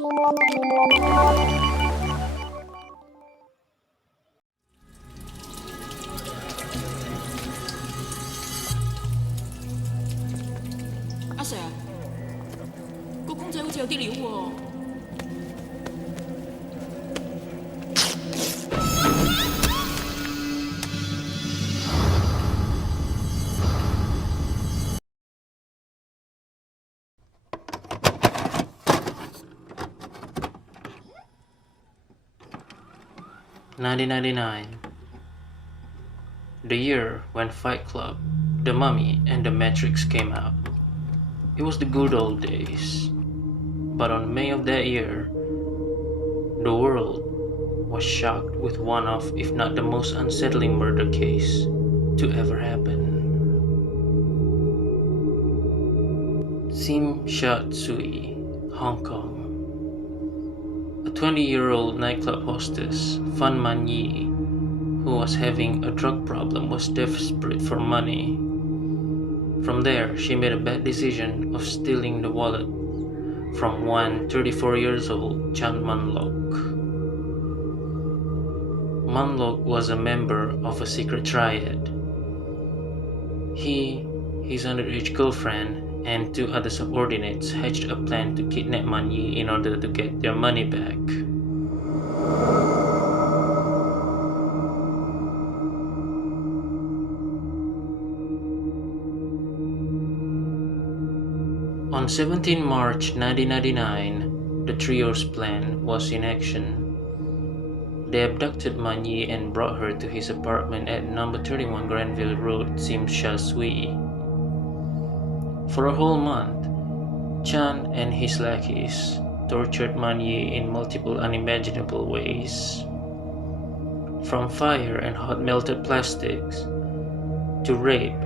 阿 Sir 啊，個公仔好似有啲料喎。1999, the year when Fight Club, The Mummy, and The Matrix came out. It was the good old days. But on May of that year, the world was shocked with one of, if not the most unsettling murder case to ever happen. Sim Shat Sui, Hong Kong. A 20-year-old nightclub hostess, Man Yee, who was having a drug problem, was desperate for money. From there, she made a bad decision of stealing the wallet from one 34-year-old Chan Man-lok. Man-lok was a member of a secret triad. He, his underage girlfriend, and two other subordinates hatched a plan to kidnap Man Yee in order to get their money back. On 17 March 1999, the trio's plan was in action. They abducted Man Yee and brought her to his apartment at number 31 Granville Road, Sim Sha Sui. For a whole month, Chan and his lackeys tortured Man Yee in multiple unimaginable ways. From fire and hot melted plastics, to rape,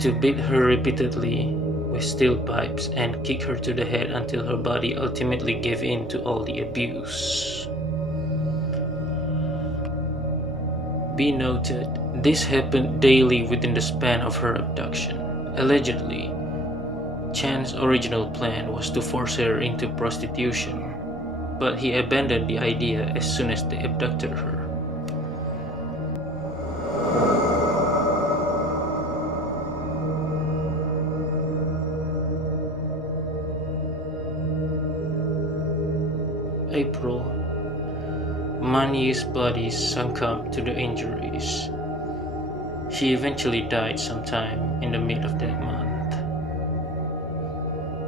to beat her repeatedly with steel pipes and kick her to the head until her body ultimately gave in to all the abuse. Be noted, this happened daily within the span of her abduction. Allegedly, Chan's original plan was to force her into prostitution, but he abandoned the idea as soon as they abducted her. April. Man Yee's body succumbed to the injuries. She eventually died sometime in the mid of that month.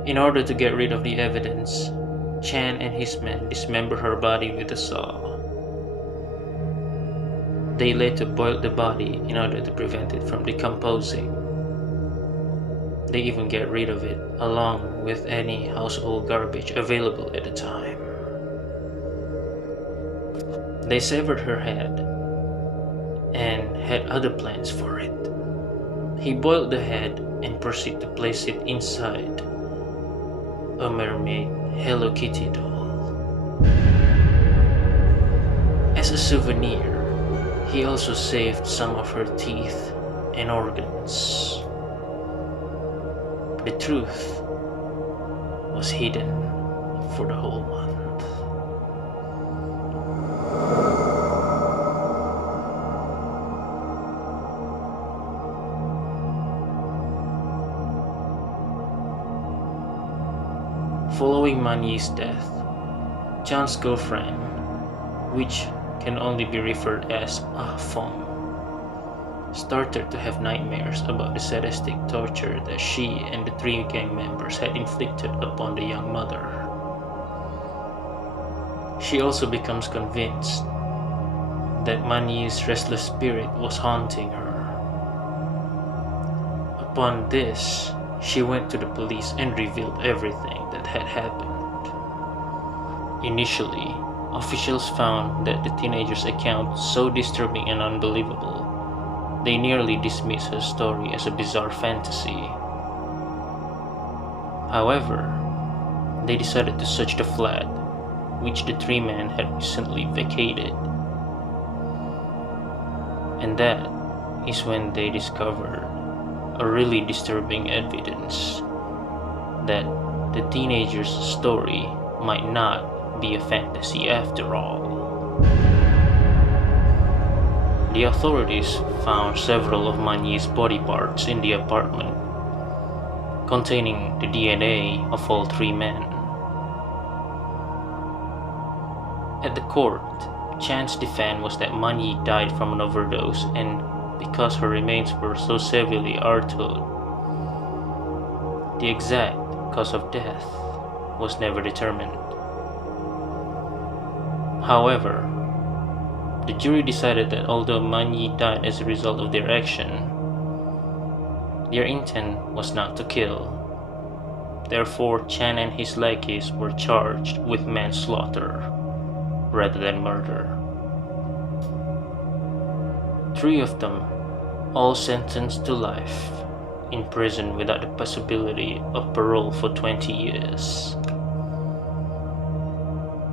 In order to get rid of the evidence, Chan and his men dismembered her body with a saw. They later boiled the body in order to prevent it from decomposing. They even get rid of it along with any household garbage available at the time. They severed her head and had other plans for it. He boiled the head and proceeded to place it inside a mermaid Hello Kitty doll. As a souvenir, he also saved some of her teeth and organs. The truth was hidden for the whole month. Following Man Yee's death, Chan's girlfriend, which can only be referred as Ah Fong, started to have nightmares about the sadistic torture that she and the three gang members had inflicted upon the young mother. She also becomes convinced that Man Yee's restless spirit was haunting her. Upon this, she went to the police and revealed everything that had happened. Initially, officials found that the teenager's account so disturbing and unbelievable, they nearly dismissed her story as a bizarre fantasy. However, they decided to search the flat, which the three men had recently vacated. And that is when they discovered a really disturbing evidence that the teenager's story might not be a fantasy after all. The authorities found several of Man Yee's body parts in the apartment, containing the DNA of all three men. At the court, Chan's defense was that Man Yee died from an overdose, and because her remains were so severely altered, the exact cause of death was never determined. However, the jury decided that although Man Yee died as a result of their action, their intent was not to kill. Therefore, Chan and his lackeys were charged with manslaughter rather than murder. 3 of them, all sentenced to life, in prison without the possibility of parole for 20 years.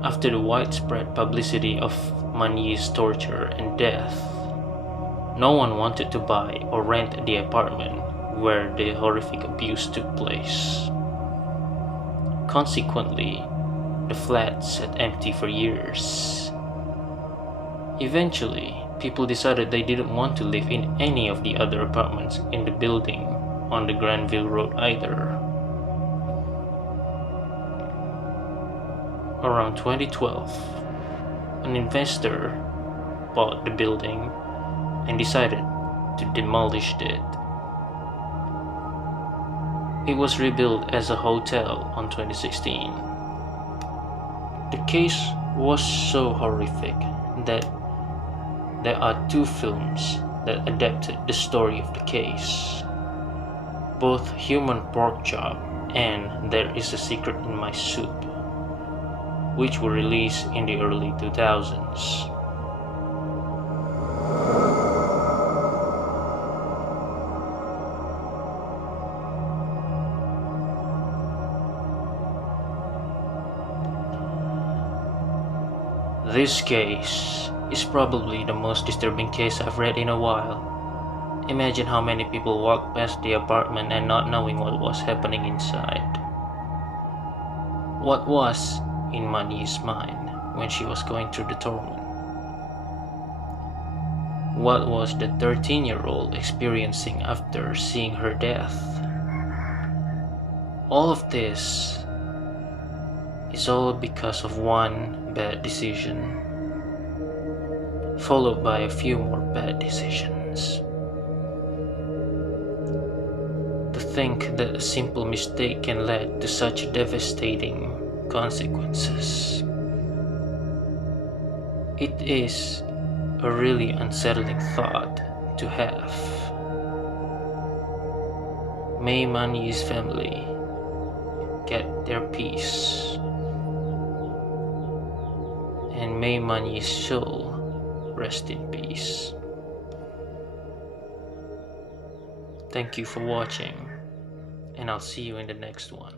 After the widespread publicity of Man Yee's torture and death, no one wanted to buy or rent the apartment where the horrific abuse took place. Consequently, the flat sat empty for years. Eventually, people decided they didn't want to live in any of the other apartments in the building on the Granville Road either. Around 2012, an investor bought the building and decided to demolish it. It was rebuilt as a hotel on 2016. The case was so horrific that there are 2 films that adapted the story of the case, both Human Pork Chop and There Is a Secret in My Soup, which were released in the early 2000s. This case is probably the most disturbing case I've read in a while. Imagine how many people walked past the apartment and not knowing what was happening inside. What was in Man Yee's mind when she was going through the torment? What was the 13-year-old experiencing after seeing her death? All of this is all because of one bad decision, followed by a few more bad decisions. To think that a simple mistake can lead to such devastating consequences. It is a really unsettling thought to have. May Man Yee's family get their peace, and may Man Yee's soul rest in peace. Thank you for watching, and I'll see you in the next one.